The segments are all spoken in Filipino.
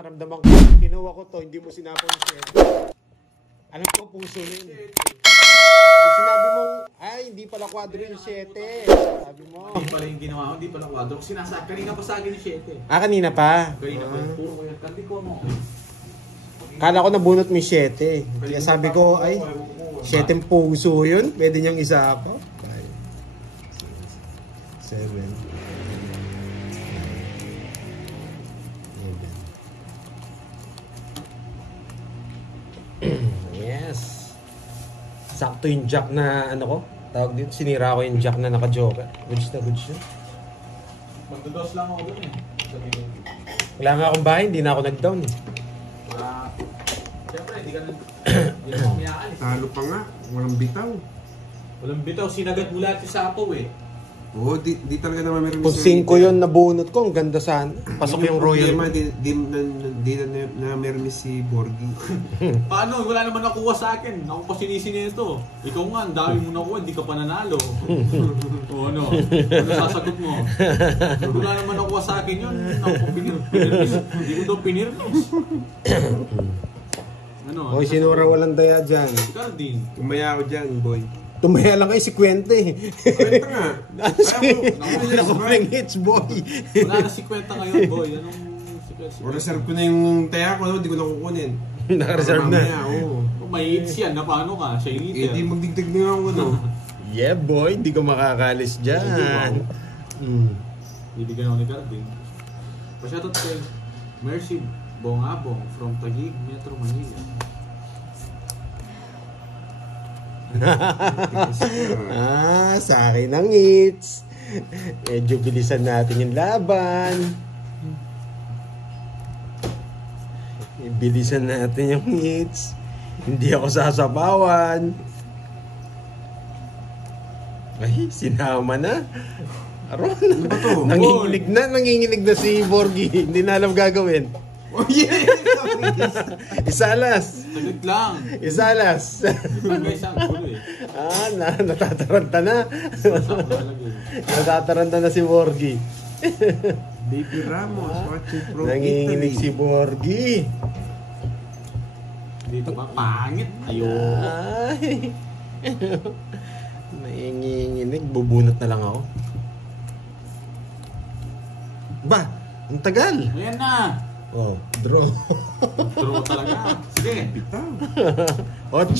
naramdaman ko. Kinuha ko to, hindi mo sinapon siya. Ano ko puso nun? Sinabi mo, ay, hindi pala kwadro yung 7. Sabi mo. Hindi pala yung ginawa ko, hindi pala kwadro. Kanina pa sa akin yung 7. Ah, kanina pa? Kanina pa. Puro ko yun. Kandi ko mo. Kala ko nabunot mo yung 7. Kaya sabi ko, ay, 7 puso yun. Pwede niyang isa ako. 5, 6, 7. Yes. Sakto yung jack na ano ko. Tawag dito, sinira ko yung jack na naka-joker. Goods na goods yun. Magdodos lang ako dun eh. Wala nga akong bahay, hindi na ako nag-down eh. Wala. Siyempre, hindi ka na umiyakan eh. Talo pa nga, walang bitaw. Walang bitaw, sinagat mo lahat yung sapaw eh. Oo, di talaga naman meron. Kung 5 yun nabunot ko, ang ganda sana. Pasok yung Royal. Di na meron si Borgi. Paano? Wala naman nakuha sa akin. Ako pa sinisini ito. Ikaw nga, ang dami mo nakuha, hindi ka pa nanalo. O ano? Ano sasagot mo? Wala naman nakuha sa akin yun. Ako pa pinirmis. Hindi ko daw pinirmis. Ano? Hoy, sinura walang daya dyan. Ikaw din. Umaya ako dyan, boy. Tumaya lang kayo si Kwente eh. Kwenta nga. Nakapring hits, boy. Wala na si Kwenta ngayon, boy. Anong si Kwenta? O reserve ko na yung taya ko, no? Di ko na kukunin. Naka-reserve na. Oo. May hits yan, na paano ka? Siya yung Eh, di magdigdig na ako, no? Yeah, boy. Hindi ko makakalis dyan. Bibigyan ako ni Carding. Pa-shoutout kay Mercy Bongabong from Taguig, Metro Manila. Sa akin ang hits. Medyo bilisan natin yung laban. Bilisan natin yung hits. Hindi ako sasabawan. Ay, sinama na. Aron. Nanginginig na si Borgi. Hindi na alam gagawin. Oh yeah! Isalas. Saglit lang. Isalas. Guys, ang gulo eh. Natataranta na. Natataranta na si Borgi. Baby Ramos, watching from Nanginginig si Italy. Borgi. Dito ba? Pangit. Ayoko. Ay. Nanginginig. Bubunot na lang ako. Ba? Ang tagal. Ayan na. Oh, draw. Draw talaga. Sige. Bitaw. 8.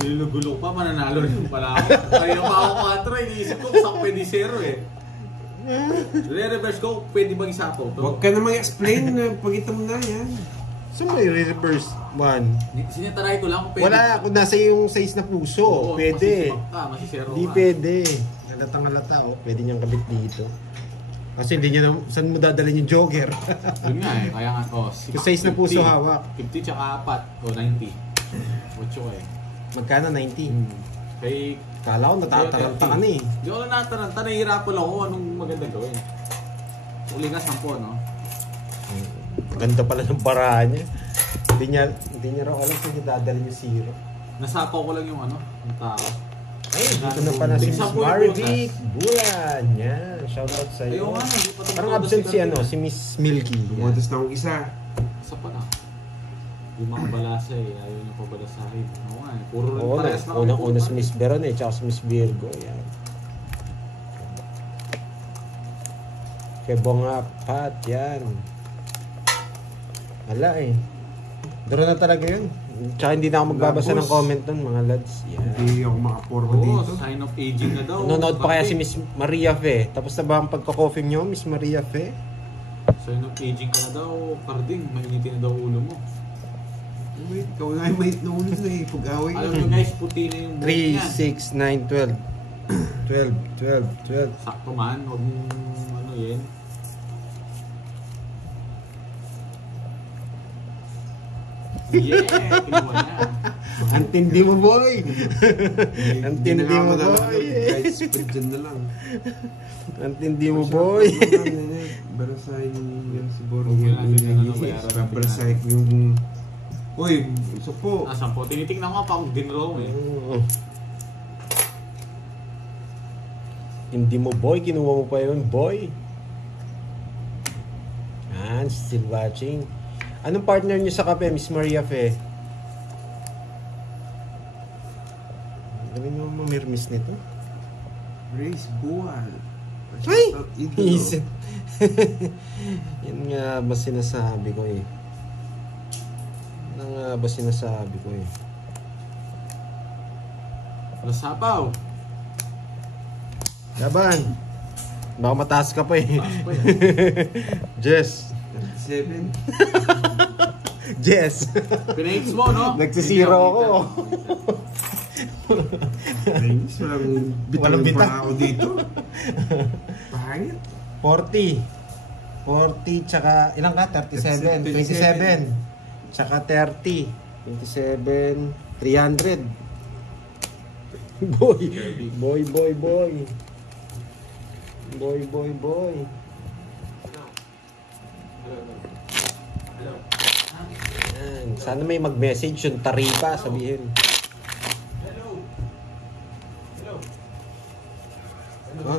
Ginugulo pa, mananalo rin pala ako. Kaya pa ako 4, iniisip ko saan pwede 0 eh. Re-reverse ko, pwede bang isa po? Huwag ka na mag-explain, pagkita mo na yan. So may reverse 1. Sinitaray ko lang kung pwede. Wala, kung nasa yung size na puso, pwede. Masisero Hindi ka. pwede. Halatang-halata, oh. Pwede niyang kabit dito. Kasi hindi niya, saan mo dadalhin yung jogger? Yun nga eh, kaya nga ko. Yung size na puso hawak. 50 tsaka 4 o 90. 8 eh. Magkano? 90? Kay... Kala ko natataranta ka na eh. Hindi ko na nataranta, nahihirapan lang ako anong maganda gawin. Uli nga 10, no? Ganda pala ng barahan niya. Hindi niya raw alam kung dadalhin yung 0. Nasapaw ko lang yung ano, yung tao. Ay, dito na pala si Miss Marvic Bulan. Yan, shoutout sa iyo. Ayaw nga, hindi pa Parang absent si ano, si Miss Milky. Tumotas na akong isa. Isa pa na. Yung mga balasa eh, ayaw niya pa balasahin. Oo nga eh, puro rin Oo, parehas na kami. unang-una si Miss Veron tsaka si Miss Virgo. Yan. Kebong nga, Pat, yan. Wala eh. Draw na talaga yun. Tsaka hindi na ako magbabasa ng comment nun, mga lads. Yan. Hindi ako makaporma Oo, dito. sign of aging na daw. Nanonood pa kaya si Miss Maria Fe. Tapos na ba ang pagka-coffee nyo, Miss Maria Fe? Sign of aging ka na daw, Carding. Mainitin na daw ulo mo. Wait, ikaw na yung mait na ulo na eh. Pag-away Alam na. nyo guys, puti na yung buhok 3, niyan. 6, 9, 12. 12. Sakto man, huwag mong ano yan. Yeah, kinuha na. Ang tindi mo, boy! Ang tindi mo, boy! Guys, split dyan na lang. Ang tindi mo, boy! Barasay yung si Borgo. Huwag natin na nabayaran. Barasay yung... Uy, isa po. Ah, 10. Tinitingnan ko pa kung dinrow eh. Hindi mo, boy. Kinuha mo pa yun, boy. Yan, still watching. Anong partner niyo sa kape, Miss Maria Fe? Dami naman mamirmis nito. Race Bual. Ay! Idolo. Isit. Yan nga ba sinasabi ko eh. Yan nga ba sinasabi ko eh. Nasapaw. Laban. Baka mataas ka pa eh. Jess. 7. Jess. Pinates mo, no? Nagsisiro ako. Ayos, walang Walang bitaw bitaw. pa ako dito. Pahangit. 40. 40 tsaka ilang ka? 37. 27. Tsaka 30. 27. 300. Boy. Boy, boy, boy. Boy, boy, boy. Yan. Sana may mag-message yung taripa, sabihin. Ha?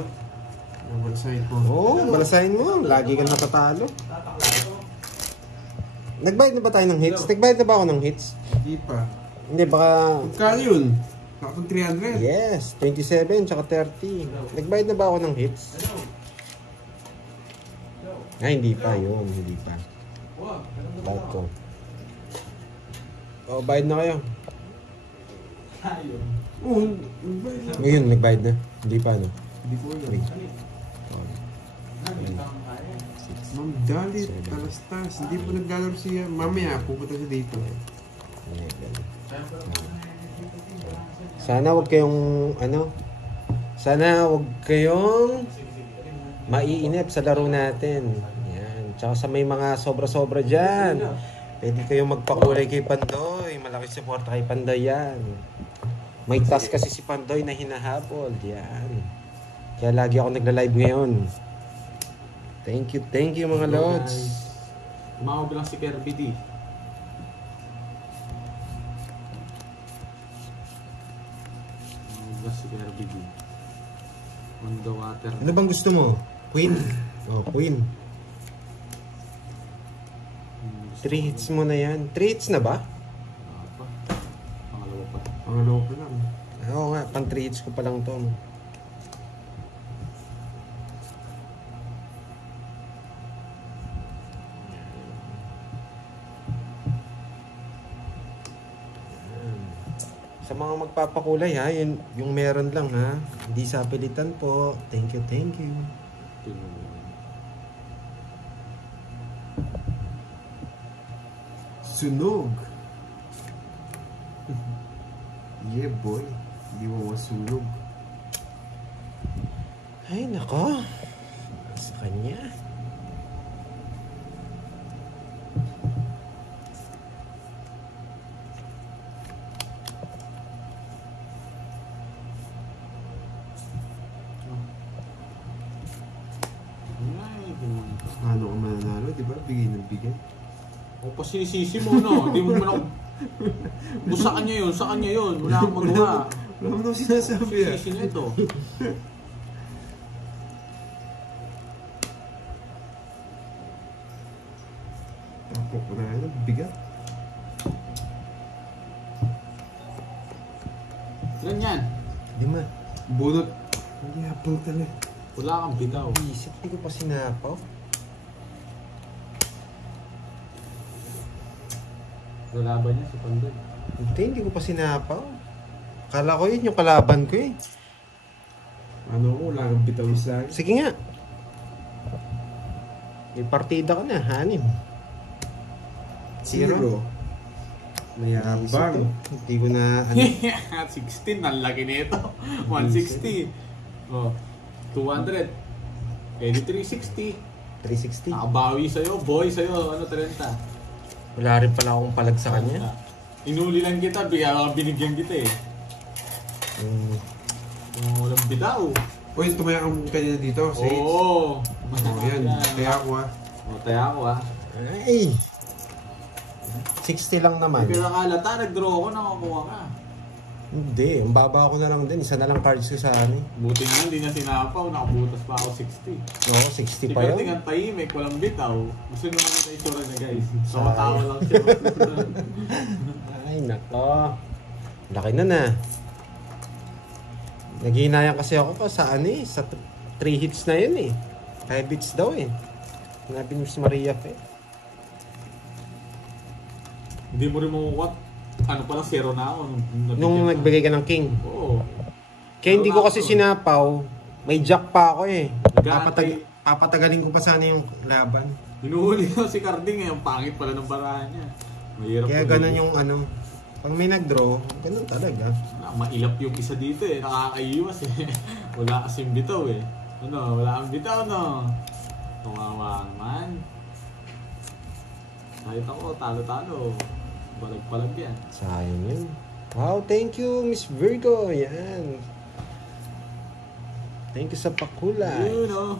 Nabalsahin ko. Oo, balasahin mo. Lagi kang natatalo. Nagbayad na ba tayo ng hits? Nagbayad na ba ako ng hits? Hindi pa. Hindi, baka... Magkano yun? Nakapag 300. Yes, 27 tsaka 30. Nagbayad na ba ako ng hits? Ay, hindi pa yun. Hindi pa. Bayad ko. Oh, bayad na kayo. Oo, nagbayad na. Ngayon, nagbayad na. Hindi pa, no? Hindi ko alam. Ma'am Dalit, talastas. Hindi po naglalaro siya. Mamaya, pupunta siya dito. Sana wag kayong, sana wag kayong maiinip sa laro natin. Yan. Tsaka sa may mga sobra-sobra dyan. Pwede kayong magpakulay kay Pandoy. Malaki suporta kay Pandoy yan. May task kasi si Pandoy na hinahabol. Yan. Kaya lagi ako nagla-live ngayon. Thank you mga lods. Umawag lang si Kirby D. Umawag lang si Kirby D. On the water. Ano bang gusto mo? Queen? Oh, Queen. 3 hits mo na yan. 3 hits na ba? Pa. Pangalawa pa. Pangalawa pa lang. Oo nga, pang 3 hits ko pa lang to. Sa mga magpapakulay ha, yung meron lang ha. Hindi sa pilitan po. Thank you, thank you. Tingnan mo. Sunog. Yeah, boy. Hindi mo masunog. Ay, nako. Sa kanya. Ay, gano'n. Paano ka mananalo? Di ba? Bigay ng bigay. O pa sinisisi mo, no? Hindi mo man ako... Sa kanya yun, sa kanya yun. Wala akong magawa. Wala mo daw sinasabi ah. Sinisisi niya ito. Tapok na yun. Bigat. Ilan yan? Lima. Bunot. Hindi hapang talaga. Wala kang bitaw. Isip, hindi ko pa sinapaw. Lalaban niya si Pandoy. Hindi ko pa sinapaw. Kala ko yun yung kalaban ko eh. Ano ko? Wala kang bitaw sa akin. Sige nga. May partida ka na, 6. 0. Mayabang. Hindi ko na, 16, ang laki nito. 160. Oh, 200. Pwede 360. 360. Nakabawi sa'yo, boy sa'yo. Ano, 30? Wala rin pala akong palag sa kanya. Inuli lang kita, binigyan kita eh. Walang bitaw. Uy, tumaya kang kanina dito. Sa hits. Oo. Oh, yan. Kaya ako ah. Taya ako ah. Ay! 60 lang naman. Hindi ka nakalata, nag-draw ako, nakakuha ka. Hindi, ang baba ko na lang din. Isa na lang cards ko sa ano. Buti nga, hindi na sinapaw. Nakabutas pa ako 60. Oo, 60 pa Siguro yun. ang tahimik, walang bitaw. Gusto nyo naman sa isura niya guys. Tumatawa lang siya. Ay, nako. Laki na. Naghinayang kasi ako pa sa ano eh. Sa 3 hits na yun eh. 5 hits daw eh. Sinabi ni Miss Maria eh. Hindi mo rin makukuha. Ano pala, zero na ako. Nung nagbigay ka ng king. Oo. Kaya hindi ko kasi sinapaw. May jack pa ako eh. Gantay. Papatagalin ko pa sana yung laban. Hinuhuli ko si Carding eh. Ang pangit pala ng barahan niya. Mahirap Kaya po ganun dito. yung ano. Pag may nag-draw, ganun talaga. Mailap yung isa dito eh. Nakakaiwas eh. Wala kasing bitaw eh. Ano, wala kang bitaw no. Tumawa naman. Kahit ako, talo-talo. Balag-balag yan. Sayang yun. Wow, thank you, Miss Virgo. Yan. Thank you sa pakulay. Yun oh.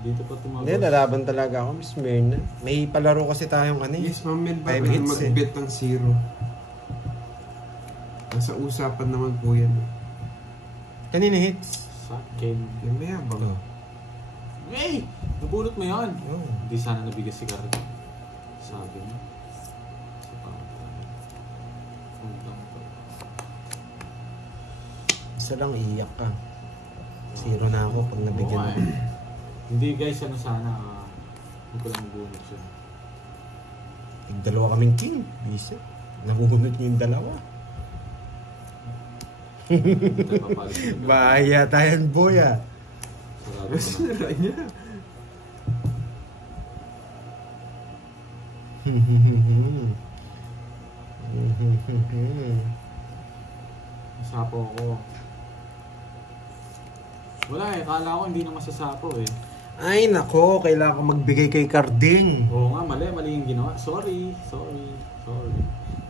Dito pa tumagos. Hindi, lalaban talaga ako, Miss Myrna. May palaro kasi tayong ano eh. Yes, Ma'am Mel, 5 bakit hits eh. mag-bet ng 0? Nasa usapan naman po yan. Kanina hits. Sa akin. Yung mayabang. Hey! Nabulot mo yun. Oh. Hindi sana nabigas si Carding. Sabi niya. Sa pangalan. Undang ko. Isa lang iiyak ka. 0 na ako pag nabigyan Oo, mo. eh. Hindi guys, ano sana. Hindi ko lang nabunot siya. Dalawa kaming king. Bisa. Nabunot niyo yung dalawa. Hindi tayo papalit sa lugar. Bahaya tayo boy ah. Sarado ko na. Sira niya. Masapo ako. Wala eh, kala ko hindi na masasapo eh. Ay nako, kailangan ko magbigay kay Carding. Oo nga, mali yung ginawa. Sorry.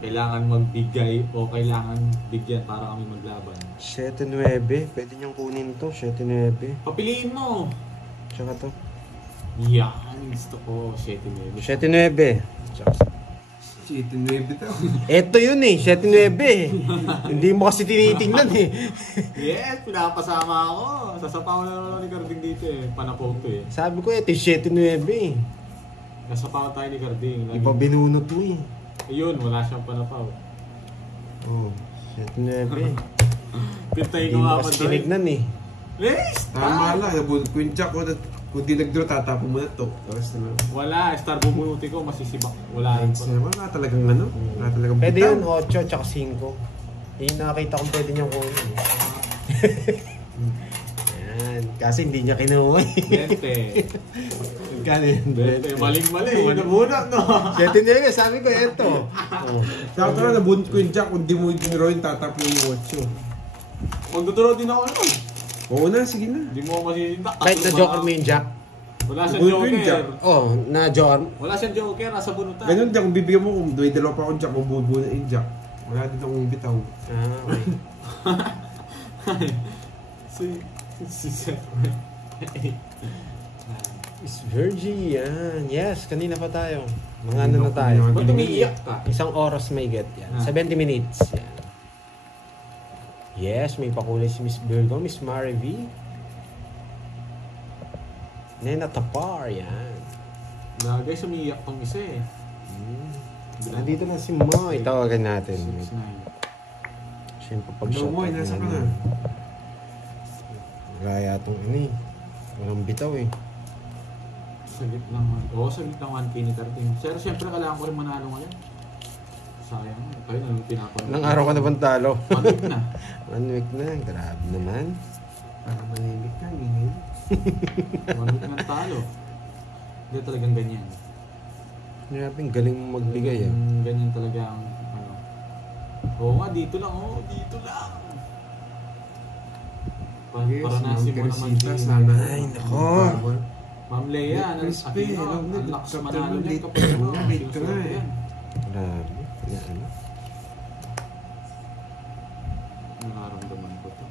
Kailangan magbigay o kailangan bigyan para kami maglaban. 7-9. Pwede niyang kunin to. 7-9. Papiliin mo! Tsaka to. Yan, gusto ko. 7-9. 7-9. Tsaka. 7-9 daw. Eto yun eh. 7-9. Hindi mo kasi tinitingnan eh. Yes, pinapasama ako. Sasapaw na naman ako ni Carding dito eh. Panapaw to eh. Sabi ko eto 7-9 eh. Nasapaw tayo ni Carding. Iba binunot mo eh. Ayun, wala siyang panapaw. Oh, 7-9. Pintayin Hindi ko mo nga kasi pa doon. tinignan eh. Yes! Tama lang. Nabunod ko yung jack ko. Kung di nag-draw, tatapon mo na to. Tapos na lang. Wala, star bubunuti ko, masisibak. Wala rin Kasi pa. naman, wala talagang ano. Wala talagang Pwede bitaw. yun 8 tsaka 5. Yung nakakita kong pwede niyang kunin. Yan. Kasi hindi niya kinuha eh. 20. Magkano yun? 20. Maling-mali. Nabunot, no? 7-9, sabi ko eto. Oh. Sakto lang, nabunod ko yung jack. Kung di mo i-draw yung tatapon yung 8. Magduduro din ako nun. Oo na, sige na. Hindi mo masisindak. Kahit na joker mo yung jack. Wala siyang Nabunod ko yung jack. joker. Oh, na joker. Wala siyang joker, nasa bunutan. Ganun din, kung bibigyan mo, kung may dalawa pa akong jack, kung bubuo na yung jack. Wala din akong bitaw. Ah, okay. si Seth. Miss Virgie, yan. Yes, kanina pa tayo. Mga ano na tayo. Ba't umiiyak ka? Isang oras may get yan. 70 minutes. Yan. Yes, may pakulay si Miss Virgo, Miss Mary V. Nena Tapar, yan. Na guys, umiiyak tong isa eh. Nandito na si Moy. Tawagan natin. 6-9. Siyempre pag Hello, Moy, nasa ka na? Gaya itong ini. Walang bitaw eh. Saglit lang. Oo, saglit lang 1K ni Carding. Pero siyempre kailangan ko rin manalo ngayon. Sayang. Kayo na yung pinapanood. Ilang araw ka na bang talo? 1 week na. 1 week na. Grabe naman. Parang malimit ka, ganyan. 1 week ng talo. Hindi talagang ganyan. Grabe, ang galing mo magbigay ah. Ganyan talaga ang ano. Oo nga, dito lang. Oo, dito lang. Yes, Paranasin mo naman Teresita, din. sana. Ay, nako. Ma'am Lea, Crispy, ang lakas chapter manalo mo, niyan late kapag ka ano, na, late ka na sinusunod eh. yan. Grabe. Na ano? Nararamdaman ko to.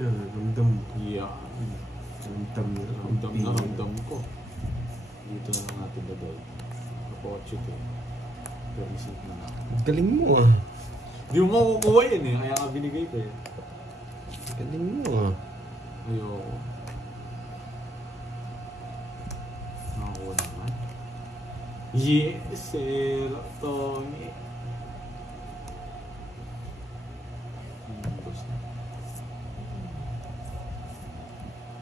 Yan, ramdam. Yeah. Ramdam na. Ramdam na ramdam ko. Dito na lang natin dadal. Kapotche to. Pero isip na lang. Ang galing mo ah. Di mo makukuha yan eh, kaya nga binigay ko eh. Galing mo ah. Ayoko. Nakakuha naman. Yes, sir. Tony.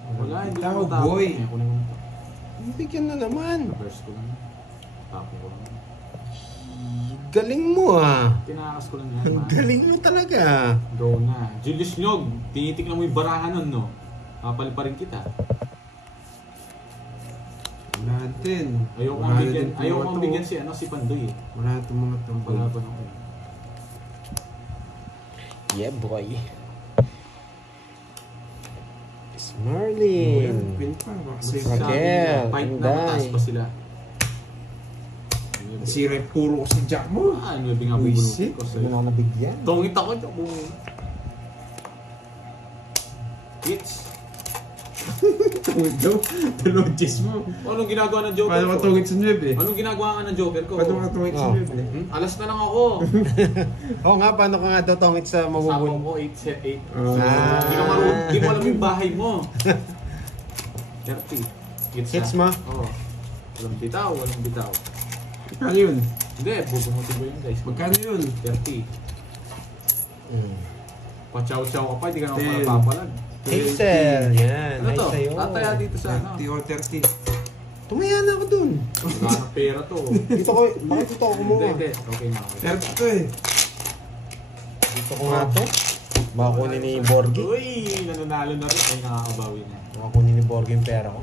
Wala, hindi Tao, ko matapos boy. eh. Kunin mo. Bigyan na naman. Reverse ko lang. Tapon ko lang. Galing mo ah. Tinakas ko lang yan. Ang man. galing mo talaga. Go na. Julius Nyog, tinitiknan mo yung barahan nun, no? Kapal pa rin kita. Wala din. Ayoko Wala kang bigyan, din itong ayoko mga kang to. bigyan si, ano, si Pandoy eh. Wala itong mga tambol. Wala pa nung Yeah boy. Marlin. Pin pa. Kasi Raquel, Fight na, Inday. mataas pa sila. nasira yung puro ko si Jack mo. Ah, ano yung nga Buisit. bubulutin ko Hindi mo sa'yo. na nabigyan. Tungit ako dyan. Hits. Tungit daw. Dalawang chess mo. Anong ginagawa ng Joker Paano ko? ka tungit sa Nueb eh? Anong ginagawa nga ng Joker ko? Paano ka tungit sa Oh. Nueb eh? Alas na lang ako. Oo nga, paano ka nga daw tongit sa Sapong mabubun? ko 8-8. Ah. Hindi ka marunong, hindi mo alam yung bahay mo. 30. Hits mo? Oo. Walang bitaw, walang bitaw. Ano yun? Hindi, bubumutin ko yun guys. Magkano yun? 30. Pa-chow-chow ka pa, hindi ka naman Ten. pala papalag. Hazel, yan. Ano Ay to? sa'yo. Tataya dito sa ano? 30 o 30. Tumaya na ako dun. Wala ng pera to. Dito ko, bakit dito ako Hindi, kumuha? hindi. Okay na. Okay. 30 to eh. Dito ko nga to. Baka kunin ni Borgie. Uy, nananalo na rin. Ay, nakakabawi na. Baka kunin ni Borgie yung pera ko.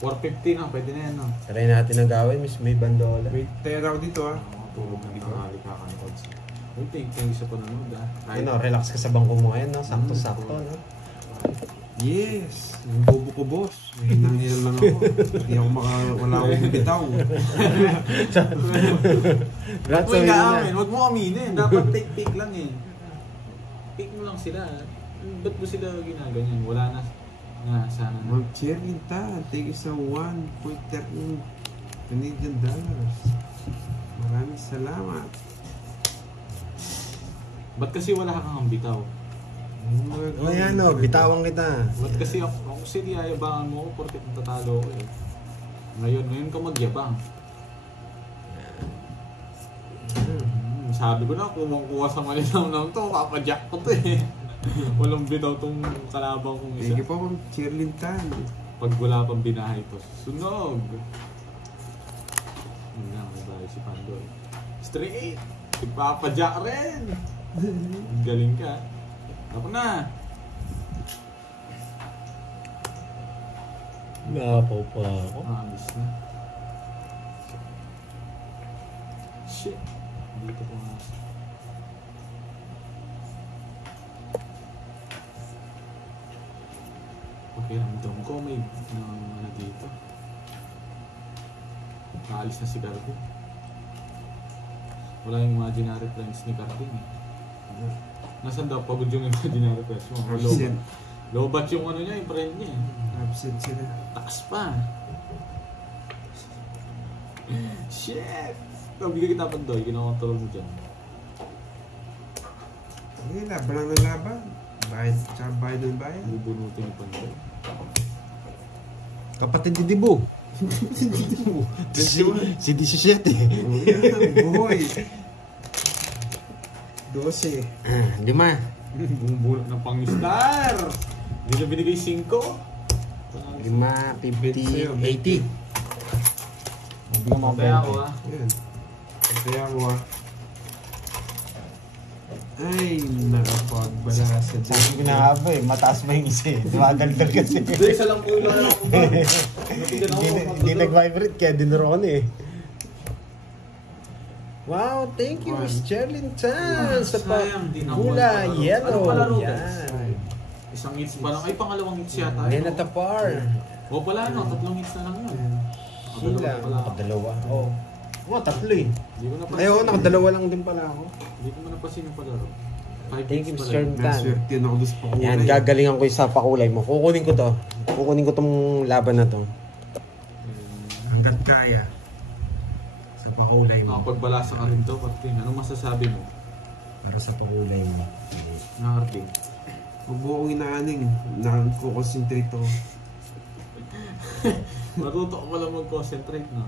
450 na, pwede na yan, no? Try natin ang gawin, Miss May Bandola. Wait, tayo ako dito ah. Tulog na dito, nakakanood. Uy, thank you sa panonood, ah. Ano, relax ka sa bangko mo ngayon, no? Sakto-sakto, no? Yes! Yung bobo ko boss. May nangyayal lang ako. Hindi ako wala akong bitaw. Congrats Huwag sa nga winner amin, na. huwag mo aminin. Dapat take lang eh. Take mo lang sila. Ba't mo sila ginaganyan? Wala na. Na, sana na. Mag-cheering ta. Take us sa 1.13 Canadian dollars. Maraming salamat. Ba't kasi wala kang bitaw? O yan, no? Bitawan kita. Ba't kasi ako kasi yayabangan mo ko porket tatalo ko eh. Ngayon ka magyabang. Sabi ko na, kumukuha sa malinaw na to, papajack ko to eh. Walang bitaw tong kalabang kong isa. Sige po, mag-cheering ta. Pag wala pang binahay to, sunog! Yun na, may bahay si Pandoy. Straight! Ipapajack rin! Galing ka. Ako na! Napaw pa ako. Amis na. Shit! Dito ko nga. Pakiramdam ko may ano dito. Naalis na si Cardin. Wala yung imaginary friends ni Cardin eh. Nasaan daw pagod yung imaginary friends mo? Absent. Lobat yung ano niya, yung friend niya eh. Absent sila. Taas pa. Shit! Bigyan kita Pandoy, kinakontrol mo dyan. Sige, laban lang ng laban. Bayad, tsaka bayad ng bayad. Bubunutin ni Pandoy. Kapatid ni Dibu. Si 17 eh. Boy! 12. 5. Bumubulok ng pang-star! Hindi na binigay 5. 5, 50, 80. Hindi ko Kaya ako ah. Yan. Kaya ako ah. Ay, nakapagbala sa Sabi ko dyan. na nga ba eh, mataas ba yung isa eh. Dumadaldal kasi. Hindi, isa lang po yung lang ako ba? Hindi nag-vibrate kaya dinuro ko na eh. Wow, thank you, Miss Cherlyn Tan sa Sayang, di na gula one. yellow. Ano pala, Robert? Yan. Isang hits pa lang. Ay, pangalawang hits yata. Nena Tapar. O pala no, 3 hits na lang yun. Sila. Nakadalawa. Oo. Oh, tatlo eh. Hindi ko napansin. Ayaw, nakadalawa lang din pala ako. Hindi ko napansin yung palaro. 5 Thank you, hits Miss pala. Cherlyn Tan. Naswerte na ako doon sa pakulay. Yan, gagalingan ko yung sa pakulay mo. Kukunin ko to. Kukunin ko tong laban na to. Hanggat kaya. Sa pakulay mo. Nakapagbalasa ka rin to, Karting. Ano masasabi mo? Para sa pakulay mo. Na, Karting? Huwag mo akong inaaning. Nakakonsentrate ako. Matuto ko lang mag-concentrate, no?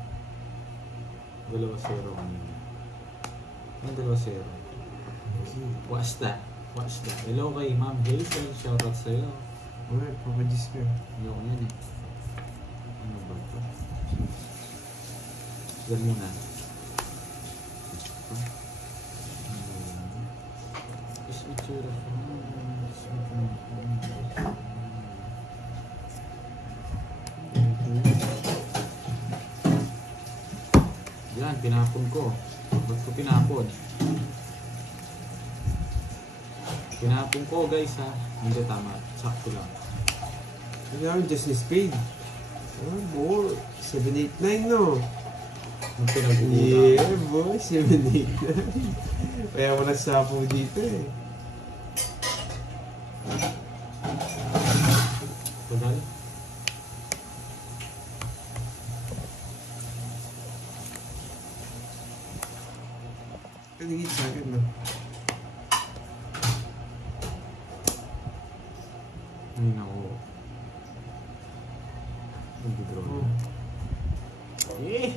2-0 kanina. Ano 2-0? What's that? What's that? Hello kay Ma'am Hazel. Shoutout sa'yo. Okay, papagis ka. Ayoko yan eh. Ano ba ito? Sigal muna. Is itsura ko. Yan, pinapon ko. Ba't ko pinapon? Pinapon ko guys ha. Hindi tama. Sakto lang. Kailangan just ni spade. Oh, boy. 7-8-9, no? Ang pinag-uulan. Yeah, boy. 7-8-9. Kaya wala sapo dito eh. Padal? Kanigit sa akin, no? Ay, naku. Nag-draw na. Eh!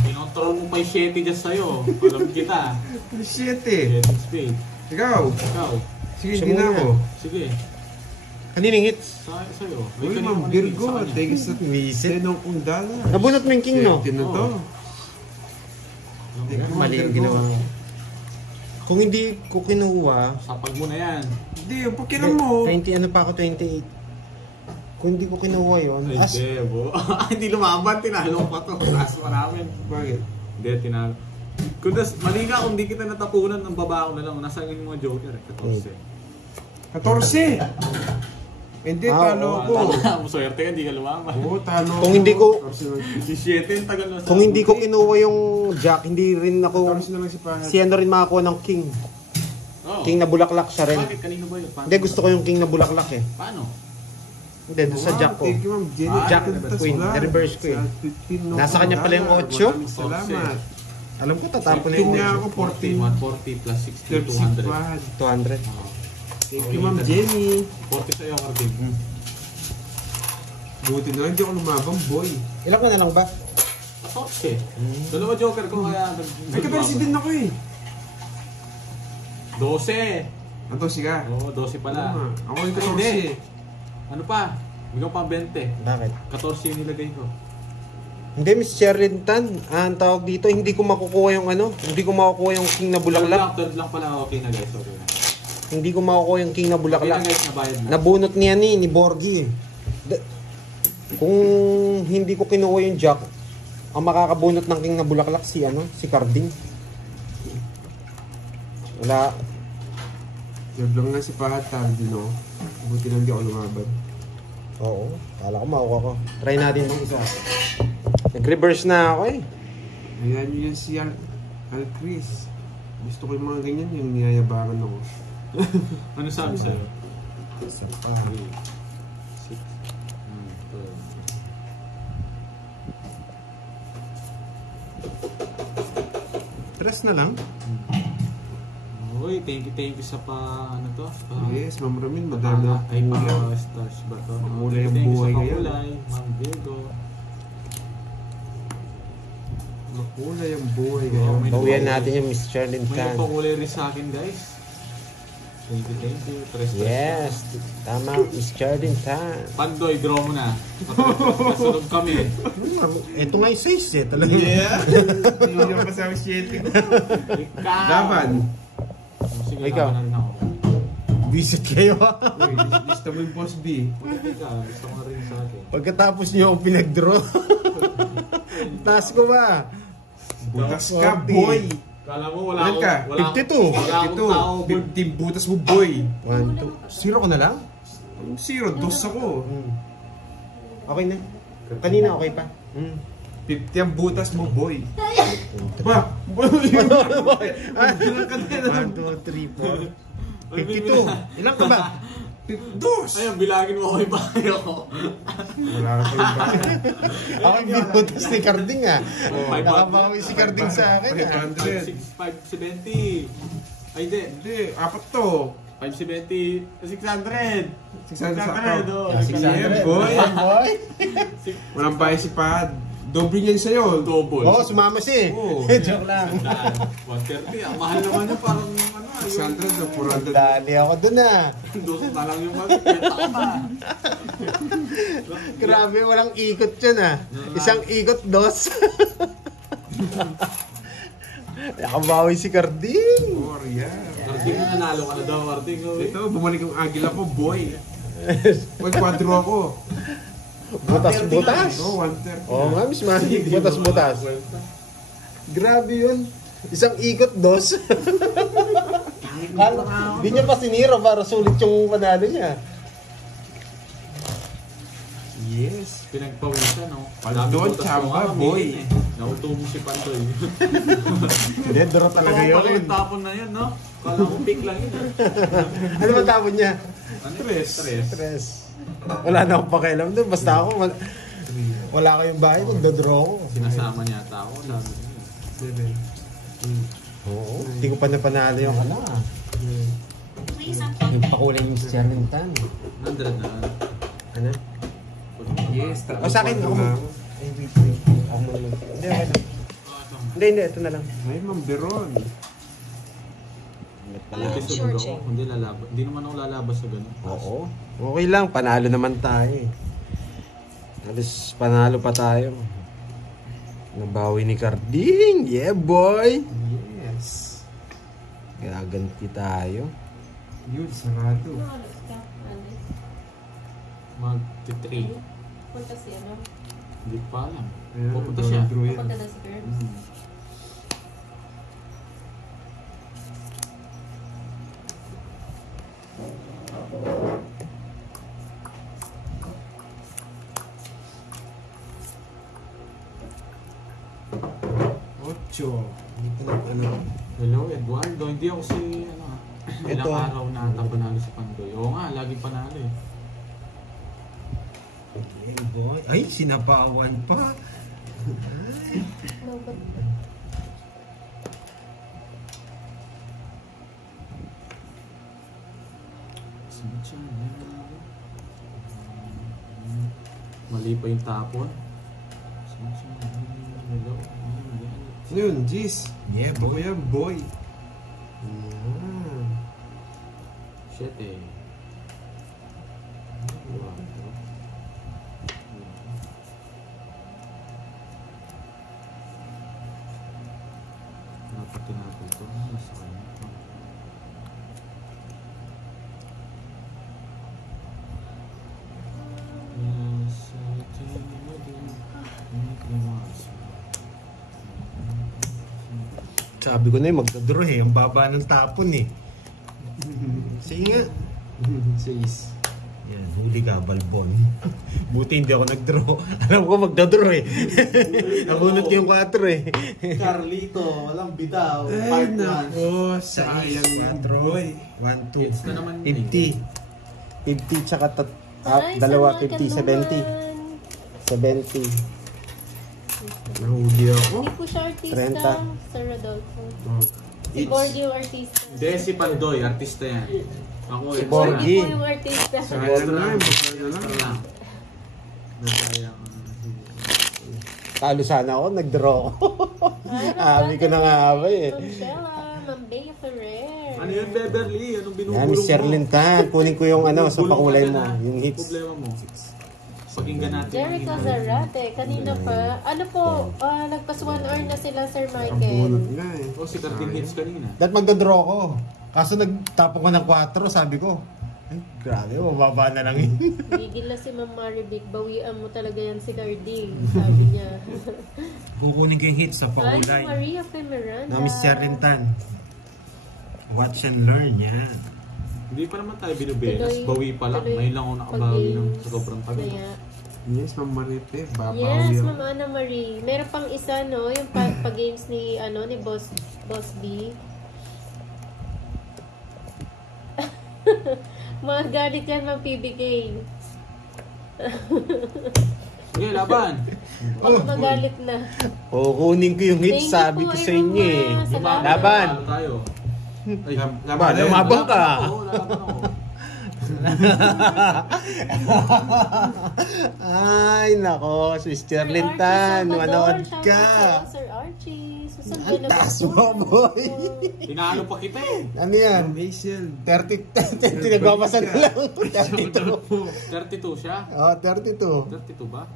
Kinontrol mo pa yung 7 dyan sa'yo. Alam kita. 7. 7 spade. Ikaw. Ikaw. Sige, Siya hindi na muna. ako. Sige. Kaninong hits? Sa'yo. Uy, kanina Ma'am maningin Virgo. sa kanya. Thanks sa Visit. tenong kundala. Nabunot mo yung king, no? Safety na to. Oo. Thank you, Ma'am Mali yung Virgo. ginawa mo. Kung hindi ko kinuha, Sapag mo na yan. Hindi, yung pakiram mo. 20, ano pa ako, 28. Kung hindi ko kinuha yun, Ay, as, Debo. Hindi lumaban. Tinalo pa to. Taas pa namin. Bakit? Hindi, tinalo. Mali ka kung di kita natapunan ng babao na lang. Nasa yung mga joker. 14. 14! Hindi, talo ako. Swerte ka, di ka lumaban. Oo, talo Kung hindi ko- 17 yung tagal na sa... kung hindi ko kinuha yung jack, hindi rin ako, 14 na lang si Pahat. si ano rin makakuha ng king. Oo. King na bulaklak siya rin. Bakit? Kanino ba yun? Paano? Hindi, gusto ko yung king na bulaklak eh. Paano? Hindi, doon sa jack ko. Thank you, Ma'am Jenny. Jack, Pintas queen. lang. I-reverse ko eh. Sa 15 no Nasa kanya pala yung kundala. 8. Maraming salamat. Alam ko, tatapon na 15 yung nga ako, 140 14. plus 60, 12 si 200. Pahat. 200. Thank you, Ma'am Jenny. 40 sa'yo, Carding. Buti na lang, hindi ako lumabang, boy. Ilan ka na lang ba? 14. Dalawa joker ko kaya... Ay, ka-president ako eh. 12. Ato, siga. Oo, 12 pala. Ako yung Ay, hindi. 14. Ano pa? Bigyan pa 20. Bakit? 14 yung nilagay ko. Hindi, Miss Sherlyn Tan. Ang tawag dito, hindi ko makukuha yung ano, hindi ko makukuha yung king na bulaklak. Third lang pala. Okay na guys. Okay na. Hindi ko makukuha yung king na Okay na bulaklak. guys, nabayad na. Nabunot niya ni Borgie. Kung hindi ko kinuha yung jack, ang makakabunot ng king na bulaklak si ano, si Carding. Wala. Serve lang nga si Pahat, tardi, no? Buti lang di ako lumaban. Oo, kala ko makuha ko. Try natin itong isa. Nag-reverse na ako eh. Ayan yun si Al Chris. Gusto ko yung mga ganyan, yung niyayabangan ako. Ano sabi sa'yo? Isa pa. 6. Tres na lang. Uy, thank you sa ano to? Yes, Ma'am Ramin, madami na Ay, pumula. stars ba to? Makulay ang Thank you buhay sa ngayon. makulay, Ma'am Virgo. Makulay ang buhay Oo, ngayon. may Bawian nagpakulay. natin yung Miss Sherlyn May Tan. nagpakulay rin sa akin, guys. Thank you. Tres. Yes, tama, Miss Sherlyn Tan. Pandoy, draw mo na. Kasunod kami. Ito nga yung 6 eh, talaga. Yeah! Hindi naman pa sa 7 ko. Ikaw! Laban! Sige, Ikaw. laban na rin ako. Visit kayo. Uy, lista mo yung boss B. Ikaw, gusto mo rin sa akin. Pagkatapos niyo akong pinag-draw. Taas ko ba? Butas ka, 40. boy! Kala mo wala Ilan akong... ka? Wala akong- 52. Wala akong tao. 15 butas mo, boy! 1, 2. Zero ko na lang? 0, 2 ako. Okay na. Kanina okay pa. 50 ang butas mo, boy. Ba? Boy! Bilang ka na. 1, 2, 3, 4. 52. Ilan ka ba? Dos! Ayun, bilangin mo ako yung bahay ako. Wala ka pala ba? Ako yung binutas ni Carding ah. Oh, Nakabawi si Carding sa akin ah. 500. 570. Ay, hindi. Hindi, apat to. 570. 600. 600 sakto. oh. 600. boy. Boy. Walang bahay si Pad. Doble niyan sa'yo. Double. Oo, sumama siya eh. Oo. Joke lang. 130. Ang mahal naman yun. Parang ano. 600 o 400. Dali ako dun ah. Dos na lang yung mag-penta ka ba? Grabe, walang ikot yun ah. Isang ikot, dos. Nakabawi si Carding. Korea. Marting na nanalo ka na daw, Marting. Ito, bumalik yung agila ko, boy. Boy, quadro ako. Butas-butas. Oo, 130. Oo nga, Miss Magic. Butas-butas. Grabe yun. Isang ikot, dos. Di niya pa sinira para sulit yung panalo niya. Yes. Pinagpawisan, no? Pandon, tsamba, boy. Nauto mo si Pandoy. Hindi, duro talaga Pala yun. yung tapon na yun, no? Kala ko pick lang yun. Ano ba tapon niya? Ano? Tres. Stress. Wala na akong pakialam doon. Basta ako, wala kayong bahay, magdodraw ko. Sinasama niya ata ako. Sabi niya. 7. Oo. Hindi ko pa napanalo yung ano ah. Yung pakulay yung Charlintan. 100 na. Ano? Yes. O sa akin, ako na. Ay, wait. Ako mo naman. Hindi, okay lang. Hindi, ito na lang. Ay, Ma'am Beron. Sunog ako. Hindi lalabas. Hindi naman ako lalabas sa ganun. Oo. Okay lang, panalo naman tayo eh. Alis, panalo pa tayo. Nabawi ni Carding. Yeah, boy! Yes. Gaganti tayo. Yun, sarado. Mag-3. Punta si ano? Hindi ko pa alam. Ayan, Pupunta siya. draw yan. Punta na si Curbs. Ocho. Hindi ko na ano. Hello, Eduardo. Hindi ako si, ano ha. Ilang Ito. araw na ata panalo si Pandoy. Oo nga, lagi panalo eh. Yeah, boy. Ay, sinapawan pa. No, but Mali pa yung tapon. Hello. Ano yun, Gis? Yeah, Ano boy. yan, boy? Mm. Shit eh. Napati natin ito. Nasa kanya. Yes, I think I do. Make me want to. Sabi ko na eh, magdadraw eh. Ang baba ng tapon eh. Sige nga. 6. Yan, huli ka, Balbon. Buti hindi ako nagdraw. Alam ko magdadraw eh. Nakunot yung 4 eh. Carlito, walang bitaw. Ay, Part nako. Sayang, boy. 1, 2, Gets ka naman 50. 50 tsaka Ay, dalawa, sama ka 50, naman. 70. 70. Nahuli ako. Hindi po siya artista, 30. Sir Rodolfo. Oh. Si Borgie yung artista. Hindi, si Pandoy, artista yan. Ako Si eh. Borgie. Borgie po yung artista. Sayang na, bakal na lang. lang. Nasayang. Talo sana ako, nagdraw ako. Ay, Abi ko na nga ba eh. Ma'am Shella, Ma'am Bea Ferrer. Ano yun, Beverly? Anong binubulong Yan, Miss Sherlintan. Kunin ko yung ano, sa Bulong pakulay ka mo. dyan, ha? Yung hits. Problema mo. Pakinggan natin. Jericho Zarate, kanina pa. Ano po, nagpas 1 hour na sila, Sir Ang bunot Michael. nga eh. Oh, si Carding Hits kanina. Dahil magdadraw ko. Kaso nagtapon ko ng 4, sabi ko. Ay, grabe, mababa na lang yun. Gigil na si Ma'am Marivic, bawian mo talaga yan si Carding, sabi niya. Kukunin ko yung hits sa Ay, pakulay. Maria Femeranda. Na Miss Sherlintan. Watch and learn, yan. Hindi pa naman tayo binubelas. Tuloy- Bawi pa lang. tuloy Ngayon lang ako nakabawi ng pag-games. sobrang tagal. Kaya, Yes, Ma'am Marite. Babawi yes, ako. Ma'am Ana Marie. Meron pang isa, no? Yung pa-games ni, ni Boss B. Magalit yan, Ma'am PBK. Sige, laban. Baka magalit na. O, kunin ko yung hit, Thank you sabi po, ko sa inyo eh. Irma. Salamat. Laban. Talo tayo. Ay, Laban, lumabang ka. Laban ako. Ay, nako, Sister Lintan, manood ka. Sir Archie, susunod Ang na ba? taas mo, boy. Tinalo pa kita eh. Ano yan? Asian. 30, nagbabasa na lang. 32. 32 siya. Oh, 32. 32 ba?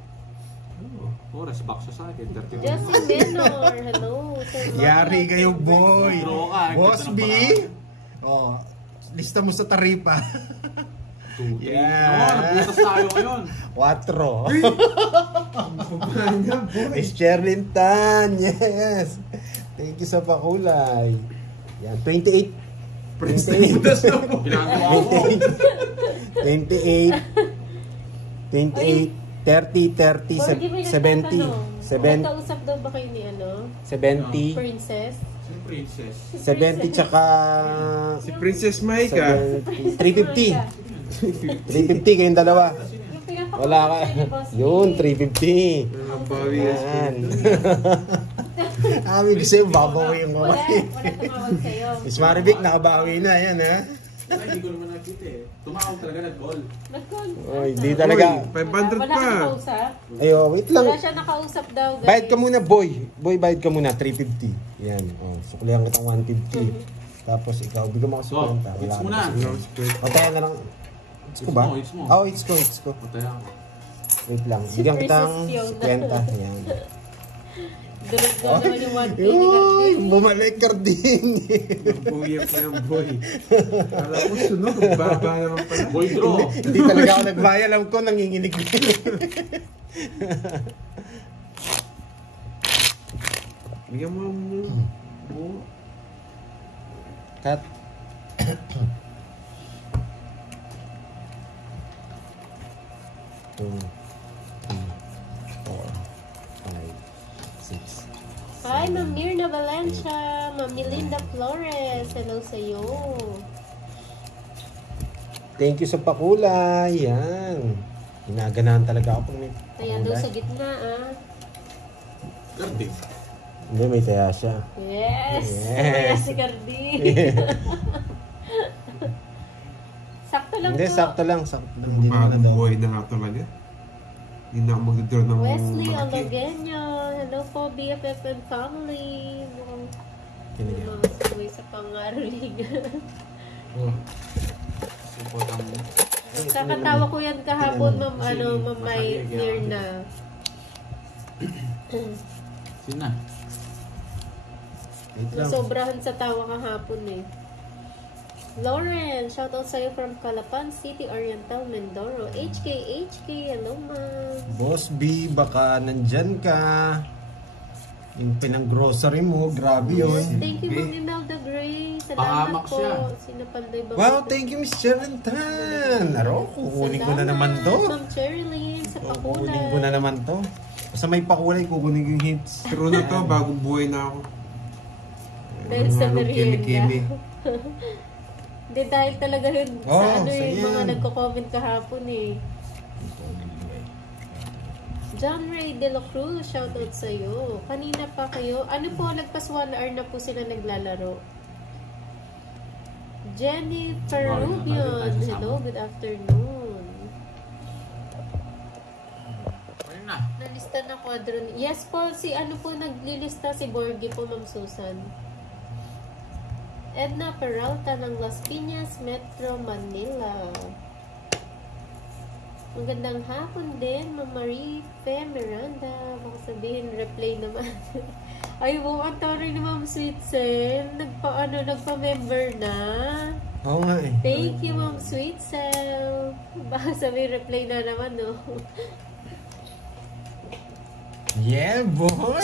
Oh, resback siya sa akin. 32. Justin Menor, hello. Sir Yari Mark. kayo, boy. Draw ka, Boss kita B. ng paraan. Oh, lista mo sa taripa. 2, 3. Yan. Oo, nagbutas tayo ngayon. 4. Miss Cherlintan, yes. Thank you sa pakulay. Yan, 28. 28. Ginagawa ko. 28. 28. 30, 30, Borgie, may 70. nagtatanong. 70. Nagkausap daw ba kayo ni ano? 70. Princess? Si Princess. 70 tsaka Si Princess Maika. 350. 350 kayong dalawa. Yung pinapakausap Wala ka. sa'yo ni Boss B. Yun, 350. Nakabawi Yan. Amig sa'yo, babawi yung Wala, mga. wala tumawag sa'yo. Miss Marivic, nakabawi na. Yan, ha? Ay, hindi ko naman nakita eh. Tumawag talaga, nag-call. Nag-call. Oh, hindi talaga. Uy, 500 Wala ka pa. nakausap? Ayo, wait lang. Wala siya nakausap daw, guys. Bayad ka muna, boy. Boy, bayad ka muna, 350. Yan. Oh, suklihan kitang 150. Tapos ikaw, bigyan mo kasi So, 50. hits mo na. O, tayo na lang. Hits ko ba? Hits mo. Oo, hits ko, hits ko. Patay ako. Wait lang. Si Bigyan kitang Princess 50. Yan. Durog na naman yung 1K ni Uy, Garvin. bumalik Carding. Buyak na yung boy. Alam ko sunog. Baba naman pala. Boy draw. Hindi talaga ako nagbayad. Alam ko, nanginginig. Bigyan mo mo. Oo. Cut. Two, three, 4, 5, 6. Hi, Ma'am Mirna Valencia. Ma'am Melinda Flores. Hello sa'yo. Thank you sa pakulay. Yan. Hinaganahan talaga ako pag may Ayan daw pakulay. sa gitna, ah. Garding. Hindi, may taya siya. Yes! Yes. Kaya si Cardi. Sakto lang Hindi, po. sakto lang. Sakto lang. Hindi naman na Bagong daw. buhay na nga talaga. Hindi na ako mag-draw ng Wesley malaki. Ologenyo. Hello po, BFF and family. Mukhang Kinigyan. mamasawi sa pangaraling. Supportan mo. Kakatawa ko yan kahapon, Ma'am, ano, Ma'am May Mirna. Sina? Wait lang. Sobrahan sa tawa kahapon eh. Lauren, shoutout sa'yo from Calapan City, Oriental, Mindoro. HK, hello ma'am. Boss B, baka nandyan ka. Yung pinang-grocery mo, grabe yun. Thank you, Ma'am Imelda Gray. Salamat Pahamak po. siya. Sinapanday ba? Wow, thank you, Miss Cherlintan. Aro, kukunin ko na naman to. Ma'am Cherilyn, sa pakulay. Kukunin ko na naman to. Basta may pakulay, kukunin ko yung hits. True na to, bagong buhay na ako. Dahil sa Ano, merienda. kimi-kimi. Hindi, dahil talaga yun Oh, sa ano sige yung mga yan. nagko-comment kahapon eh. John Ray De La Cruz, shoutout sa'yo. Kanina pa kayo. Ano po, nagpas 1 hour na po sila naglalaro. Jennifer Rubion, hello, good afternoon. Ayun na. Nalista na kwadro ni... Yes po, si ano po naglilista, si Borgie po, Ma'am Susan. Edna Peralta ng Las Piñas, Metro Manila. Magandang hapon din, Ma'am Marie Fe Miranda. Baka sabihin, replay naman. Ay, wow, ang taray ni Ma'am Sweetsen. Nagpa-member na. Oo nga eh. Thank you, Ma'am Sweetsen. Baka sabihin, replay na naman, no? Yeah, boy!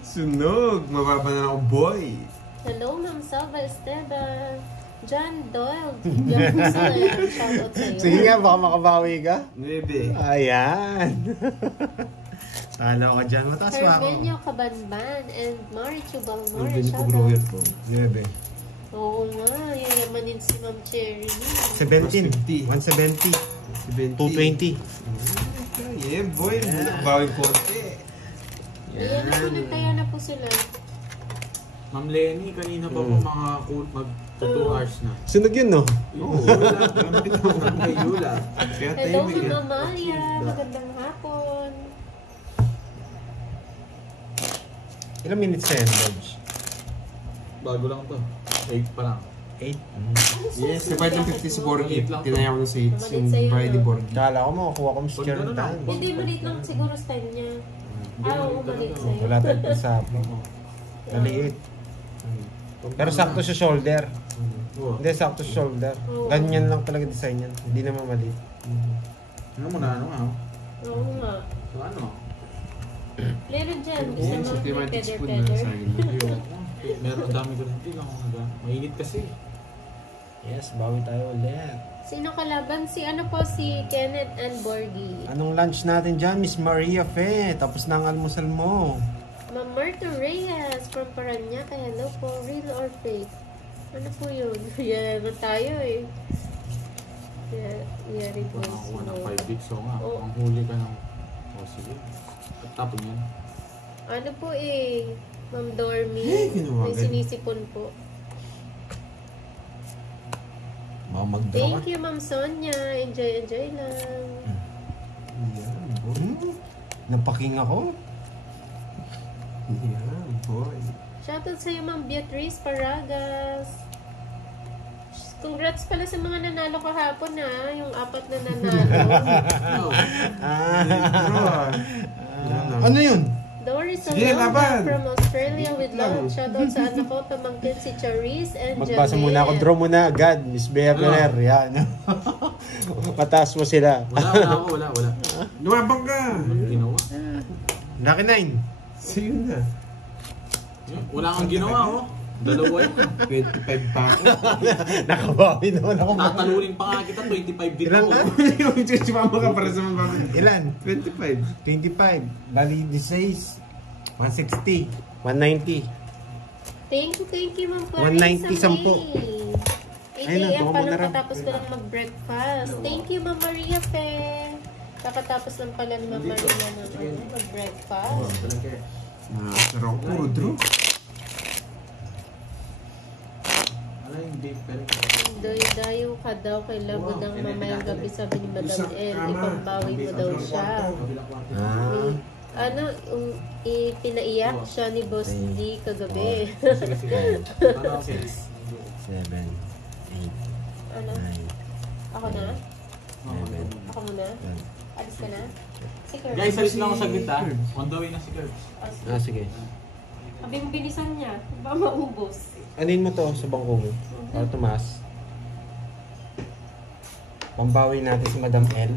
Sunog! Mababa na ako, boy! Hello, Ma'am Salva Esteban. John Doyle. Jerusalem. Shoutout sa'yo. Sige nga, baka makabawi ka. 9. Ayan. Ano ka dyan? Mataas pa ako. Hermenio Cabanban and Marichu Balmore. Nandun ko Shoutout. grower ko. 9. Oo nga, yayamanin si Ma'am Cherry. 17. 170. 220. Yeah, boy. Bawin konti. Ayan na po, nagtaya na po sila. Ma'am Lenny, kanina pa po mga mag 2 hours na. Sunog yun, no? Oo, wala. Gamit ako kay Yula. Kaya Hello, tayo Ma'am Maya. Magandang hapon. Ilang minutes na yan, Lodge? Bago lang to. 8 pa lang. 8. Yes, si Fight ng 50 si Borgie. Maliit lang to. Tinaya ko na sa hits yung Maliit sa'yo, Friday no? Borgie. Kala ko makakuha ko Mr. Pag ganun Tan. Hindi, maliit lang siguro style niya. Oo, maliit sa'yo. Wala tayong pasapo. Maliit. Pero sakto sa shoulder. Oo. Hindi, sakto sa shoulder. Oo. Ganyan lang talaga design yan. Hindi naman maliit. Ano mo na, ano nga? Oo nga. So ano? Meron dyan. Gusto Yes, mo si may Timantic Spoon na feather-feather. sa akin. Meron ang dami ko rin. Hindi lang ako mainit kasi. Yes, bawi tayo ulit. Sino kalaban? Si ano po, si Kenneth and Borgie. Anong lunch natin dyan, Miss Maria Fe? Tapos na ang almusal mo. Ma'am Marta Reyes from Parañaque. Hello po. Real or fake? Ano po yun? Yan na tayo eh. Yari po. Nakakuha ng 5 weeks. So nga, Oo. ang huli ka ng... O sige. Tapon yan. Ano po eh. Ma'am Dormy. Eh, kinuha May agad. sinisipon po. Mga mag-draw ka. Thank you, Ma'am Sonia. Enjoy lang. Yan, boy. Napaking ako. Yan, boy. Shoutout sa'yo, Ma'am Beatrice Paragas. Congrats pala sa mga nanalo kahapon ha. Yung 4 na nanalo. No. Ano yun? Doris Sige, Alonga laban. from Australia with Lang. love. Shoutout sa anak ko, pamangkin si Charisse and Magbasa Janet. muna ako. Draw muna agad, Miss Bea Ferrer. Yan. Mataas mo sila. Wala. Lumabang ka! Anong ginawa? Lucky 9. Sa'yo na. Wala kang ginawa, oh. Dalawa yun. 25 pa ako. Nakabawi naman ako. Tatalunin pa nga kita, 25 din Ilan ako. na? Yung sumama ka para sa mga Ilan? 25. 25. Bali, 16. 160. 190. Thank you, Ma'am Clarissa 190 sampu. Ayun na, ATM tuwa pa mo na lang rin. katapos ko lang mag-breakfast. Thank you, Ma'am Maria Fe. Kakatapos lang pala ni Ma'am Maria ng mag-breakfast. Sarap ko, Drew. Ano yung date pero? Dayo ka daw kay Labod ang mamayang gabi, sabi ni Madam El. Ipambawi mo daw siya. Ah. Ano, pinaiyak siya ni Boss D kagabi. Sige. Ano ako? 7, 8, Ano? 9, Ako na? 11, Ako muna? Alis ka na? Si Kurt. Guys, alis lang ako sa gitna. On the way na si Curbs. Ah, sige. Sabi mo bilisan niya. Baka maubos. Anin mo to sa bangko mo? Para tumaas. Pambawi natin si Madam L.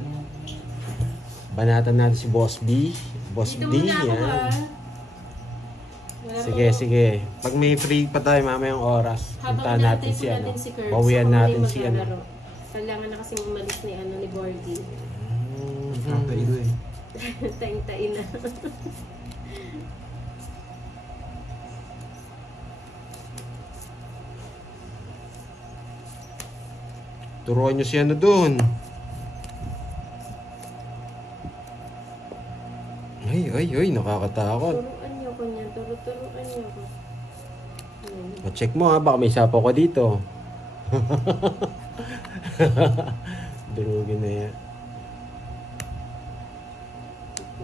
Banatan natin si Boss B. Boss Dito D. muna ako Yan. Wala Sige, po. sige. Pag may free pa tayo mamayang oras, Habang puntahan natin si ano. Curbs, Bawian ako natin muna si yung ano. maglalaro. Kailangan na kasing umalis ni ano ni Borgie. Tatay na eh. Taing-tain na. Turuan nyo si ano doon. Ay, nakakatakot. Turuan niyo ko niya. Turuan niyo ko. Ayan. O-check mo ha, baka may sapo ko dito. Durugin na yan.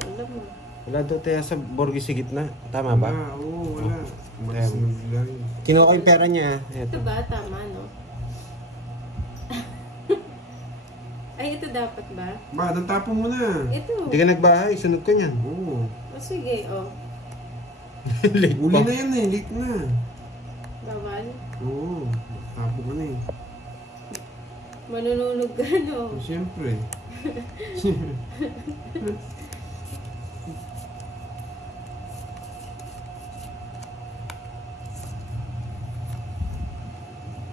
Alam mo. Wala daw tayo sa Borgie sa gitna. Tama ba? Oo, wala. Umalis na biglang. Kinuha ko yung pera niya. Ito Eto. ba? Tama, no? Ay, ito dapat ba? Ba, natapo mo na. Ito. Hindi ka nagbahay, sunod ka niyan. Oo. O, sige, oh. Late Uli pa. na yan eh, late na. Bawal. Oo, natapo ka na eh. Manununog ka, no? Siyempre.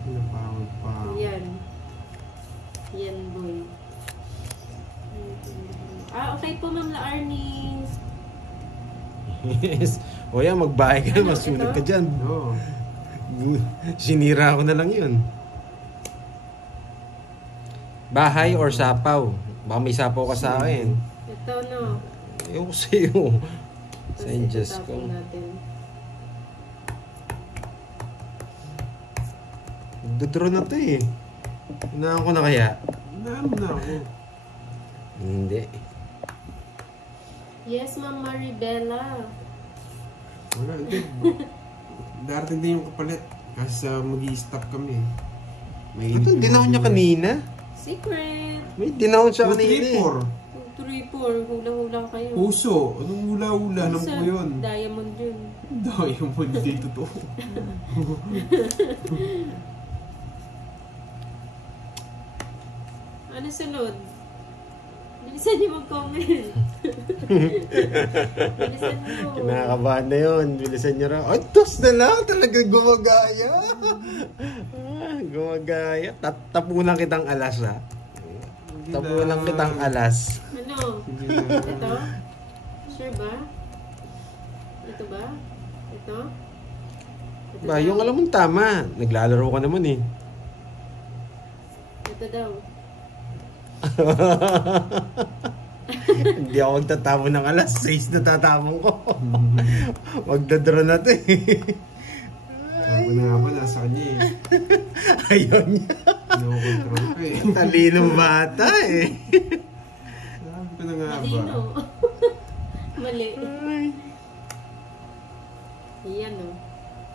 Pinapawag pa. Yan. Yan, boy. Ah, okay po, Ma'am Laarnis. Yes. O yan, magbahay ka, masunod ka dyan. Oo. Sinira ko na lang yun. Bahay or sapaw? Baka may sapaw ka sa akin. Ito, no? Ewan ko sa'yo. Sa Tapos Diyos ko. itatapon natin. Dodraw na to eh. Unahan ko na kaya? Naano na ako. Hindi. Yes, Ma'am Maribella. Wala, hindi. Darating din yung kapalit. Kasi mag-i-stop kami. May Ito, dinahon niya kanina. Secret. May dinahon siya kanina eh. 3-4. Hula-hula kayo. Puso. Anong hula-hula? Alam ko Minsan, yun. Diamond yun. Diamond. Hindi totoo. Ano sunod? Bilisan niyo mag-comment. Bilisan niyo. Kinakabahan na yun. Bilisan niyo raw. Ay, tos na lang. Talaga gumagaya. Gumagaya. Tapunan kitang alas ha. Tapunan kitang alas. Ano? Sige na. Ito? Sure ba? Ito ba? Ito? Ito Ba, daw. yung alam mong tama. Naglalaro ka naman eh. Ito daw. Hindi ako magtatapon ng alas. 6 na tatapon ko. Magdadraw na to eh. Sabi na nga ba, nasa kanya eh. Ayaw niya. Pinakontrol ko eh. Talinong bata eh. Sabi ko na nga ba. Malino. Mali. Ay. Yan o.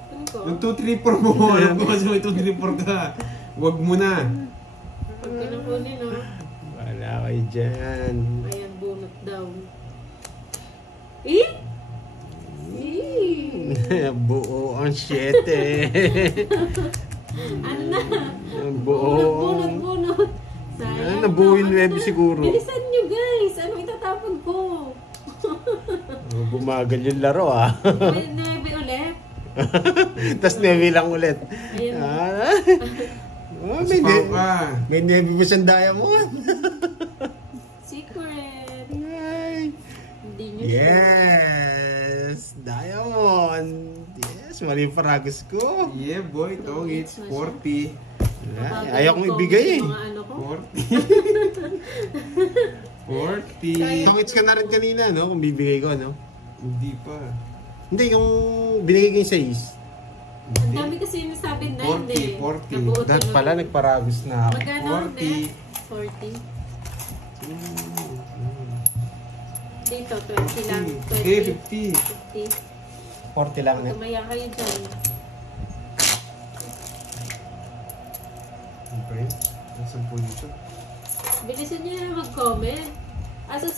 Ano ko? Yung 2-3-4 mo. Alam ko kasi may 2-3-4 ka. Huwag mo na. Pag kinukunin o. Wala kayo dyan. Ayan, bunot daw. Eh? Eh? Buo ang 7 Ano na? Buo. Bunot. Sayang Nabuo yung na. 9 siguro. Bilisan nyo guys. Ano itatapon ko? Bumagal yung laro ah. May 9 ulit. Tapos 9 lang ulit. Ayan. Ah. Oh, may, Paspaw ka. may 9 ba siyang diamond? Secret. Ay. Hindi nyo Yes! Diamond! Yes, mali yung paragos ko. Yeah boy, ito it's 40. Wala, ayaw kong ibigay eh. Mga ano ko. 40. 40. Tongits ka na rin kanina, no? Kung bibigay ko, no? Hindi pa. Hindi, yung binigay ko yung 6. Ang dami kasi yung nasabi 9 eh. 40. Nabuo Dahil tuloy. pala, nagparagos na ako. Magkano ang 40. net? 40. Dito, 20 lang. Okay, 20. 50. 40 lang na. Tumaya kayo dyan. Okay. Nasaan po dito? Bilisan nyo na mag-comment. Asa